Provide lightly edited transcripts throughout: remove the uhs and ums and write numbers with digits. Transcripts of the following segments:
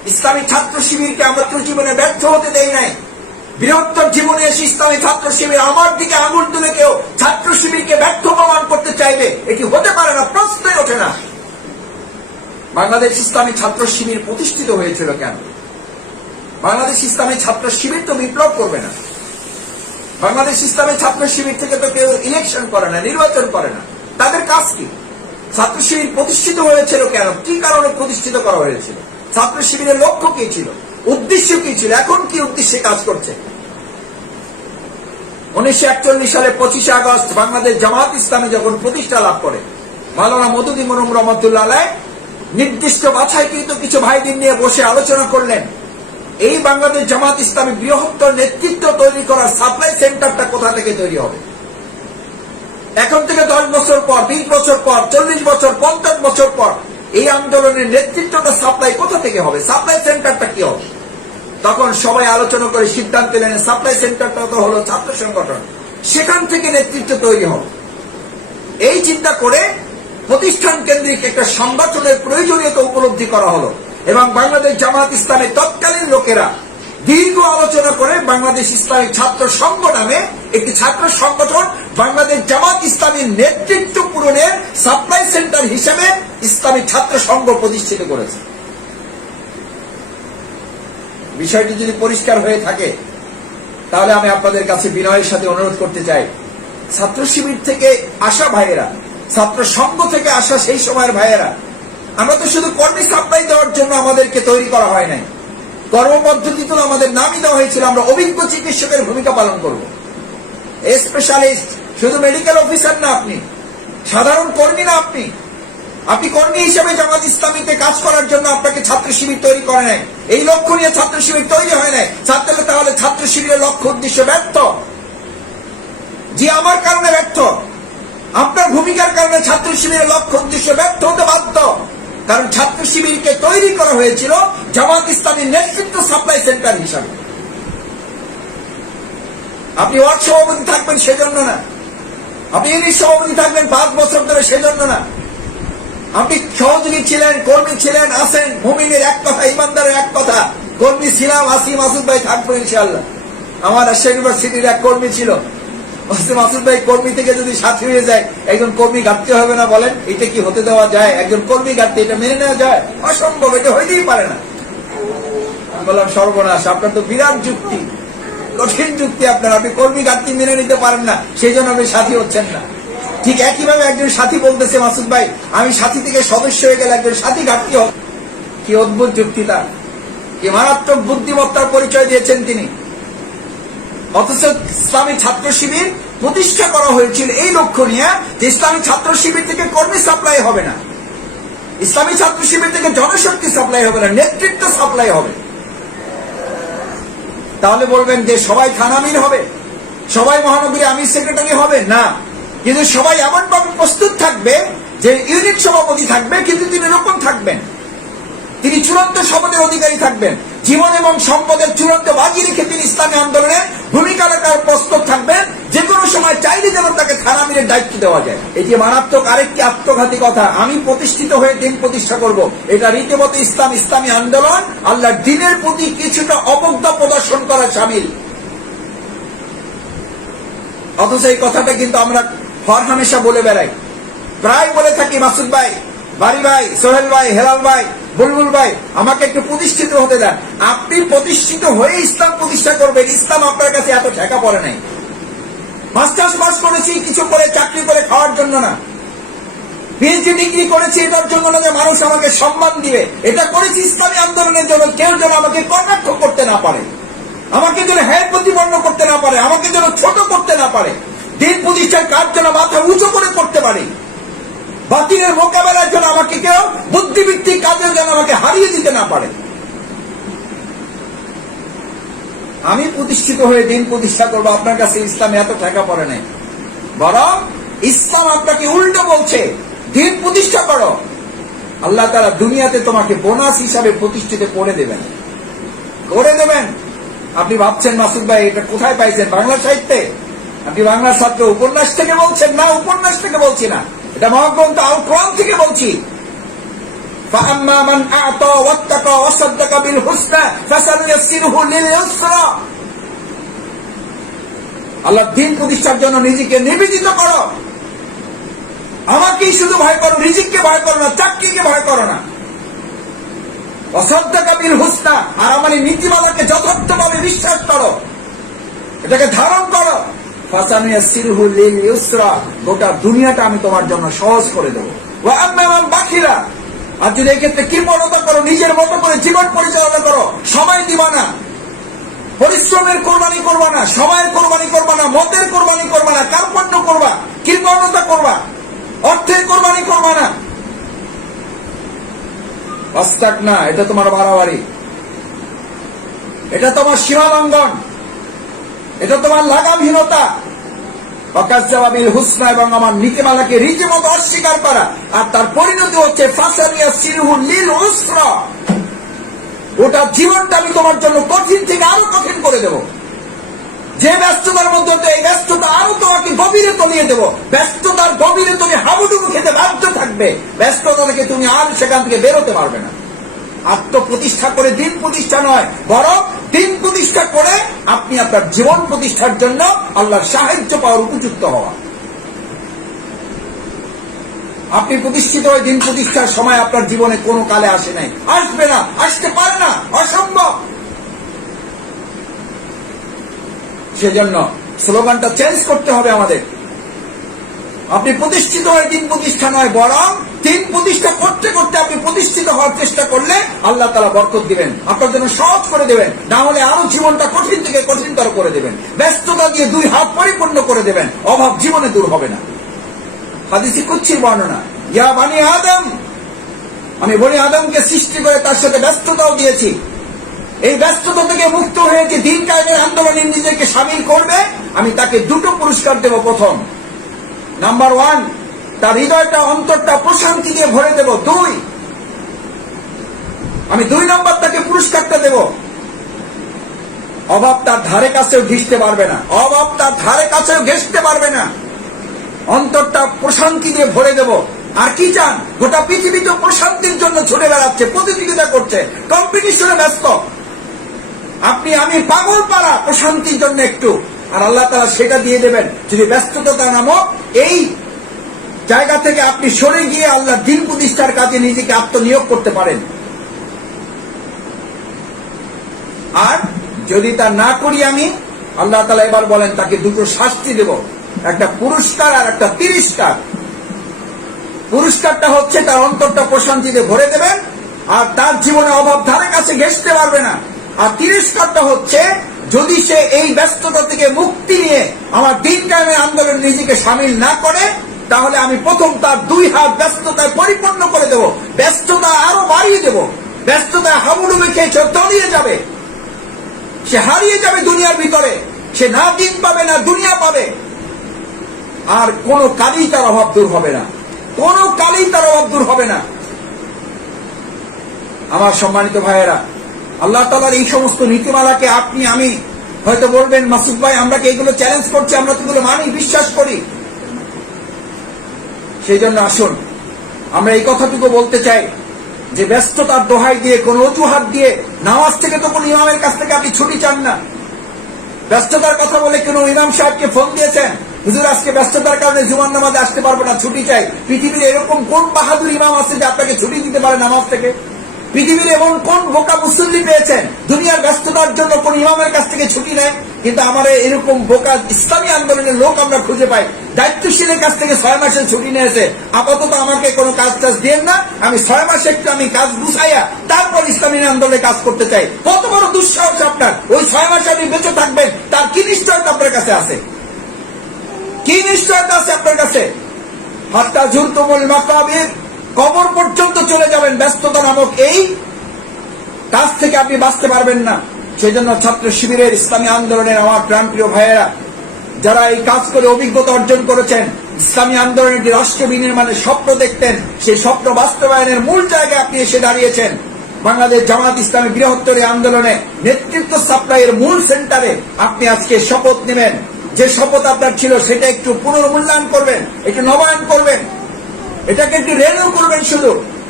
ইসলামী ছাত্র শিবিরকে আমরা তো জীবনে ব্যর্থ হতে দেই নাই। বৃহত্তর জীবনে এসে ইসলামী ছাত্র শিবির আমার দিকে আঙুল তুলে কেউ ছাত্র শিবিরকে ব্যর্থ প্রমাণ করতে চাইবে, এটি হতে পারে না, প্রশ্নই ওঠে না। বাংলাদেশ ইসলামী ছাত্র শিবির প্রতিষ্ঠিত হয়েছিল কেন? বাংলাদেশ ইসলামী ছাত্র শিবির তো বিপ্লব করবে না। বাংলাদেশ ইসলামী ছাত্র শিবির থেকে তো কেউ ইলেকশন করে না, নির্বাচন করে না। তাদের কাজ কি? ছাত্র শিবির প্রতিষ্ঠিত হয়েছিল কেন? কি কারণে প্রতিষ্ঠিত করা হয়েছিল? ছাত্র শিবিরের লক্ষ্য কি ছিল? উদ্দেশ্য কি ছিল? এখন কি উদ্দেশ্যে কাজ করছে? 1941 সালে 25 আগস্ট বাংলাদেশ জামাত ইসলামী যখন প্রতিষ্ঠা লাভ করে, মাওলানা মওদুদী মরহুম রহমাতুল্লাহ আলাইহ নির্দিষ্ট বাছাইকৃত কিছু ভাইদের নিয়ে বসে আলোচনা করলেন, এই বাংলাদেশ জামাত ইসলামী বৃহত্তর নেতৃত্ব তৈরি করার সাপ্লাই সেন্টারটা কোথা থেকে তৈরি হবে? এখন থেকে 10 বছর পর, 20 বছর পর, 40 বছর, 50 বছর পর এই আন্দোলনের নেতৃত্বটা সাপ্লাই কোথা থেকে হবে? সাপ্লাই সেন্টারটা কি হবে? তখন সবাই আলোচনা করে সিদ্ধান্ত নিলেন সাপ্লাই সেন্টারটা তো হলো ছাত্র সংগঠন, সেখান থেকে নেতৃত্ব তৈরি হবে। এই চিন্তা করে প্রতিষ্ঠান কেন্দ্রিক একটা সংগঠনের প্রয়োজনীয়তা উপলব্ধি করা হলো এবং বাংলাদেশ জামাত ইসলামের তৎকালীন লোকেরা দীর্ঘ আলোচনা করে বাংলাদেশ ইসলামী ছাত্র সংঘ নামে একটি ছাত্র সংগঠন বাংলাদেশ জামাত ইসলামীর নেতৃত্ব পূরণের সাপ্লাই সেন্টার হিসেবে ইসলামী ছাত্র সংঘ প্রতিষ্ঠিত করেছে। বিষয়টি যদি পরিষ্কার হয়ে থাকে তাহলে আমি আপনাদের কাছে বিনয়ের সাথে অনুরোধ করতে চাই, ছাত্র শিবির থেকে আসা ভাইয়েরা, ছাত্র সংঘ থেকে আসা সেই সময়ের ভাইয়েরা, আমরা তো শুধু কর্মী সাপ্লাই দেওয়ার জন্য আমাদেরকে তৈরি করা হয় নাই। কর্মপদ্ধতিতে আমাদের নামই দেওয়া হয়েছিল আমরা অভিজ্ঞ চিকিৎসকের ভূমিকা পালন করব। স্পেশালিস্ট, শুধু মেডিকেল অফিসার না, আপনি সাধারণ কর্মী না, আপনি কর্মী হিসেবে জামাত ইসলামীতে কাজ করার জন্য আপনাকে ছাত্র শিবির তৈরি করে নাই। এই লক্ষ্য নিয়ে ছাত্র শিবির তৈরি হয় নাই। তাহলে ছাত্র শিবিরের লক্ষ্য উদ্দেশ্য ব্যর্থ। জি, আমার কারণে ব্যর্থ, আপনার ভূমিকার কারণে ছাত্র শিবিরের লক্ষ্য উদ্দেশ্য ব্যর্থ হতে বাধ্য। কারণ ছাত্র শিবিরকে তৈরি করা হয়েছিল জামাত ইসলামীর নেতৃত্ব সাপ্লাই সেন্টার হিসাবে। আপনি ওয়ার্ড সভাপতি থাকবেন সেজন্য না, আপনি ইউনিট সভাপতি থাকবেন 5 বছর ধরে সেজন্য না, আপনি সহযোগী ছিলেন, কর্মী ছিলেন, আছেন। মুমিনের এক কথা, ইমানদারের এক কথা, কর্মী ছিলাম, আসি, মাসুদ ভাই থাকবো ইনশাআল্লাহ। আমার রাজশাহী ইউনিভার্সিটির এক কর্মী ছিল, মাসুদ ভাই কর্মী থেকে যদি সাথী হয়ে যায়, একজন কর্মী ঘাটতে হবে না? বলেন, এটা কি হতে দেওয়া যায়? একজন কর্মী ঘাটতে এটা মেনে নেওয়া যায়? অসম্ভব, এটা হইতেই পারে না। আমি বললাম সর্বনাশ, আপনার তো বিরাট যুক্তি, কঠিন যুক্তি আপনার। আপনি কর্মী ঘাটতি মেনে নিতে পারেন না, সেই জন্য আপনি সাথী হচ্ছেন না। ঠিক একইভাবে একজন সাথী বলতেছে, মাসুদ ভাই আমি সাথী থেকে সদস্য হয়ে গেলে একজন সাথী ঘাটতি হবে। কি অদ্ভুত যুক্তি তার, কি মারাত্মক বুদ্ধিমত্তার পরিচয় দিয়েছেন তিনি। অথচ ইসলামী ছাত্র শিবির প্রতিষ্ঠা করা হয়েছিল এই লক্ষ্য নিয়ে যে ইসলামী ছাত্র শিবির থেকে কর্মী সাপ্লাই হবে না, ইসলামী ছাত্র শিবির থেকে জনশক্তি সাপ্লাই হবে না, নেতৃত্ব সাপ্লাই হবে। তাহলে বলবেন যে সবাই থানা আমির হবে, সবাই মহানগরী আমির সেক্রেটারি হবে না, কিন্তু সবাই এমন ভাবে প্রস্তুত থাকবে যে ইউনিট সভাপতি থাকবে, কিন্তু তিনি এরকম থাকবেন, তিনি চূড়ান্ত শপথের অধিকারী থাকবেন, জীবন এবং সম্পদের চূড়ান্ত বাজি রেখে তিনি ইসলামী আন্দোলনের ভূমিকা রাখার প্রস্তুত থাকবেন, যে কোনো সময় চাইলে যেন তাকে থানা আমিরের দায়িত্ব দেওয়া যায়। এটি মারাত্মক আরেকটি আত্মঘাতী কথা। আমি প্রতিষ্ঠিত হয়ে দিন প্রতিষ্ঠা করব, এটা রীতিমতো ইসলামী আন্দোলন আল্লাহর দ্বীনের প্রতি কিছুটা অবজ্ঞা প্রদর্শন করা শামিল। অথচ এই কথাটা কিন্তু আমরা হরহামেশা বলে বেড়াই, প্রায় বলে থাকি, মাসুদ ভাই, বাড়ি ভাই, সোহেল ভাই, হেলাল ভাই, বুলবুল ভাই, আমাকে একটু প্রতিষ্ঠিত হতে দেন। আপনি প্রতিষ্ঠিত হয়ে ইসলাম প্রতিষ্ঠা করবেন, ইসলাম আপনার কাছে এত ঠেকা পড়ে নাই। মাস্টার্স পাস করেছি কিছু করে চাকরি করে খাওয়ার জন্য না, পিএইচডি ডিগ্রি করেছি এটার জন্য না যে মানুষ আমাকে সম্মান দিবে, এটা করেছি ইসলামী আন্দোলনের জন্য। কেউ যেন আমাকে কটাক্ষ করতে না পারে, আমাকে যেন হ্যাঁ প্রতিপন্ন করতে না পারে, আমাকে যেন ছোট করতে না পারে, দিন প্রতিষ্ঠার কাজ যেন মাথা উঁচু করে করতে পারে, বাতিলের মোকাবেলার জন্য আমাকে কেউ বুদ্ধিভিত্তিক কাজে যেন আমাকে হারিয়ে দিতে না পারে। আমি প্রতিষ্ঠিত হয়ে দিন প্রতিষ্ঠা করবো, আপনার কাছে ইসলাম এত ঠেকা পড়ে নাই। বরং ইসলাম আপনাকে উল্টো বলছে, দিন প্রতিষ্ঠা করো, আল্লাহ তাআলা দুনিয়াতে তোমাকে বোনাস হিসাবে প্রতিষ্ঠিত করে দেবেন। আপনি ভাবছেন মাসুদ ভাই এটা কোথায় পাইছেন? বাংলা সাহিত্যে? আপনি বাংলা ছাত্র, উপন্যাস থেকে বলছেন? না, উপন্যাস থেকে বলছি না, এটা মহাগ্রন্থ আল কোরআন থেকে বলছি। فأما من أعطى واتقى وصدق بالحسنى فسنيسره لليسرى। আল্লাহ দিন প্রতিষ্ঠার জন্য নিজেকে নিবেদিত করো, আমাকেই শুধু ভয় করো, রিজিককে ভয় করো না, চাকরিকে ভয় করো না। ওয়াসাদ্দাকা বিল হুসনা, আর আমার এই নীতিমালাকে যথার্থভাবে বিশ্বাস করো, এটাকে ধারণ করো। ফাসানুয়াসসিরহু লিল ইউসরা, গোটা দুনিয়াটা আমি তোমার জন্য সহজ করে দেবো। ওয়া আম্মা মান বাখিলা, আর যদি এক্ষেত্রে কৃপণতা করো, নিজের মতো করে জীবন পরিচালনা করো, সময় দিবা না, পরিশ্রমের কোরবানি করবা না, সময়ের কোরবানি করবা না, মতের কোরবানি করবা না, কার্পণ্য করবা, কৃপণতা করবা, অর্থের কোরবানি করবা না, অস্তাক না, এটা তোমার বাড়াবাড়ি, এটা তোমার সীমা লঙ্ঘন, এটা তোমার লাগামহীনতা। ওয়াকাজ্জাবা বিল হুসনা, এবং আমার নীতিমালাকে রীতিমতো অস্বীকার করা, আর তার পরিণতি হচ্ছে ফাসানুয়াসসিরহু লিল উসরা, ওটা জীবনটা আমি তোমার জন্য কঠিন থেকে আরো কঠিন করে দেব। যে ব্যস্ততার মধ্যে এই ব্যস্ততা আরো তোমাকে গভীরে তলিয়ে দেব, ব্যস্ততার গভীরে তুমি হাবুডুবু খেতে বাধ্য থাকবে, ব্যস্ততা থেকে তুমি আর সেখান থেকে বেরোতে পারবে না। আত্মপ্রতিষ্ঠা করে দিন প্রতিষ্ঠা নয়, বরং দিন প্রতিষ্ঠা করে আপনি আপনার জীবন প্রতিষ্ঠার জন্য আল্লাহর সাহায্য পাওয়ার উপযুক্ত হওয়া। আপনি প্রতিষ্ঠিত হয়ে দিন প্রতিষ্ঠার সময় আপনার জীবনে কোনো কালে আসে নাই, আসবে না, আসতে পারে না, অসম্ভব। সেজন্য স্লোগানটা চেঞ্জ করতে হবে আমাদের। আপনি প্রতিষ্ঠিত হয়ে দিন প্রতিষ্ঠা নয়, বরং দিন প্রতিষ্ঠা করতে করতে আপনি প্রতিষ্ঠিত হওয়ার চেষ্টা করলে আল্লাহ তাআলা বরকত দিবেন, আপনার জন্য সহজ করে দেবেন, না হলে আরো জীবনটা কঠিন থেকে কঠিনতর করে দেবেন, ব্যস্ততা দিয়ে দুই হাত পরিপূর্ণ করে দেবেন, অভাব জীবনে দূর হবে না। হাদিসে কুদসির বর্ণনা, ইয়া বানি আদম, আমি বনি আদমকে সৃষ্টি করে তার সাথে ব্যস্ততাও দিয়েছি, এই ব্যস্ততা থেকে মুক্ত হয়ে যে দিন কায়েমের আন্দোলনে নিজেকে শামিল করবে, আমি তাকে দুটো পুরস্কার দেব। প্রথম, নাম্বার 1, তার হৃদয়টা অন্তরটা প্রশান্তি দিয়ে ভরে দেব। 2, আমি 2 নম্বর তাকে পুরস্কারটা দেব, অভাব তার ধারে কাছেও ঘেঁষতে পারবে না, অভাব তার ধারে কাছেও ঘেঁষতে পারবে না, অন্তরটা প্রশান্তি দিয়ে ভরে দেব। আর কি চান? গোটা পৃথিবী তো প্রশান্তির জন্য ছুটে বেড়াচ্ছে, প্রতিযোগিতা করছে, কম্পিটিশনে ব্যস্ত, আপনি আমি পাগল পাড়া প্রশান্তির জন্য একটু, আর আল্লাহ তাআলা সেটা দিয়ে দেবেন যদি ব্যস্ততা নামক এই জায়গা থেকে আপনি সরে গিয়ে আল্লাহ দিন প্রতিষ্ঠার কাজে নিজেকে আত্মনিয়োগ করতে পারেন। আর যদি তা না করি আমি, আল্লাহ তাআলা এবার বলেন তাকে দুটো শাস্তি দেব, একটা পুরস্কার আর একটা তিরস্কার। পুরস্কারটা হচ্ছে তার অন্তরটা প্রশান্তিতে ভরে দেবেন, আর তার জীবনে অভাব ধারে কাছে ঘেঁষতে পারবে না। আর তিরস্কারটা হচ্ছে যদি সে এই ব্যস্ততা থেকে মুক্তি নিয়ে আমার দিন কায়েমের আন্দোলনে নিজেকে সামিল না করে, তাহলে আমি প্রথম তার 2 হাত ব্যস্ততায় পরিপূর্ণ করে দেব, ব্যস্ততা আরো বাড়িয়ে দেব, ব্যস্ততা হাবুডুবু খেয়ে তলিয়ে যাবে, সে হারিয়ে যাবে দুনিয়ার ভিতরে, সে না দিন পাবে না দুনিয়া পাবে, আর কোনো কালেই তার অভাব দূর হবে না, কোনো কালেই তার অভাব দূর হবে না। আমার সম্মানিত ভাইয়েরা, আল্লাহ তাআলার এই সমস্ত নীতিমালাকে আপনি আমি হয়তো বলবেন, মাসুদ ভাই আমরা কি এগুলো চ্যালেঞ্জ করছি, আমরা তো এগুলো মানি, বিশ্বাস করি। সেই জন্য আসুন আমরা এই কথাটুকু বলতে চাই যে ব্যস্ততার দোহাই দিয়ে, কোন অজুহাত দিয়ে, নামাজ থেকে তো কোন ইমামের কাছ থেকে আপনি ছুটি চান না। ব্যস্ততার কথা বলে কোন ইমাম সাহেবকে ফোন দিয়েছেন, হুজুর আজকে ব্যস্ততার কারণে জুমার নামাজে আসতে পারবো না, ছুটি চাই। পৃথিবীর এরকম কোন বাহাদুর ইমাম আছে যে আপনাকে ছুটি দিতে পারে নামাজ থেকে? পৃথিবীর এমন কোন বোকা মুসল্লি পেয়েছেন দুনিয়ার ব্যস্ততার জন্য কোন ইমামের কাছ থেকে ছুটি নেয়? কিন্তু আমার এরকম বোকা ইসলামী আন্দোলনের লোক আমরা খুঁজে পাই, দায়িত্বশীলের কাছ থেকে 6 মাসের ছুটি নিয়েছে, আপাতত আমাকে কোনো কাজ টাজ দিয়েন না, আমি 6 মাসে একটু আমি কাজ গুছাইয়া তারপর ইসলামী আন্দোলনে কাজ করতে চাই। কত বড় দুঃসাহস আপনার! ওই 6 মাসে আপনি বেঁচে থাকবেন, তার কি নিশ্চয়তা আপনার কাছে আছে? কি নিশ্চয়তা আছে আপনার কাছে? হাত্তা জুরতুমুল মাকাবির, কবর পর্যন্ত চলে যাবেন, ব্যস্ততা নামক এই কাজ থেকে আপনি বাঁচতে পারবেন না। সেই জন্য ছাত্র শিবিরের ইসলামী আন্দোলনের আমার প্রাণপ্রিয় ভাইয়েরা, যারা এই কাজ করে অভিজ্ঞতা অর্জন করেছেন, ইসলামী আন্দোলনের যে রাষ্ট্র বিনির্মাণের স্বপ্ন দেখতেন, সেই স্বপ্ন বাস্তবায়নের মূল জায়গায় আপনি এসে দাঁড়িয়েছেন। বাংলাদেশ জামাত ইসলামী বৃহত্তর আন্দোলনে নেতৃত্ব সাপ্লাইয়ের মূল সেন্টারে আপনি আজকে শপথ নেবেন। যে শপথ আপনার ছিল সেটা একটু পুনর্মূল্যায়ন করবেন, একটু নবায়ন করবেন, এটাকে একটু রেনিউ করবেন। শুধু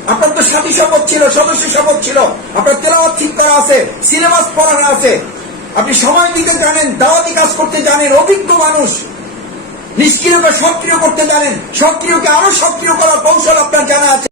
আপনার তো সাথী শপথ ছিল, সদস্য শপথ ছিল, আপনার তেলাওয়াত ঠিক করা আছে, সিলেবাস পড়ানো আছে, আপনি সময় দিতে জানেন, দাওয়াতি কাজ করতে জানেন, অভিজ্ঞ মানুষ, নিষ্ক্রিয়কে সক্রিয় করতে জানেন, সক্রিয়কে আরো সক্রিয় করার কৌশল আপনার জানা আছে।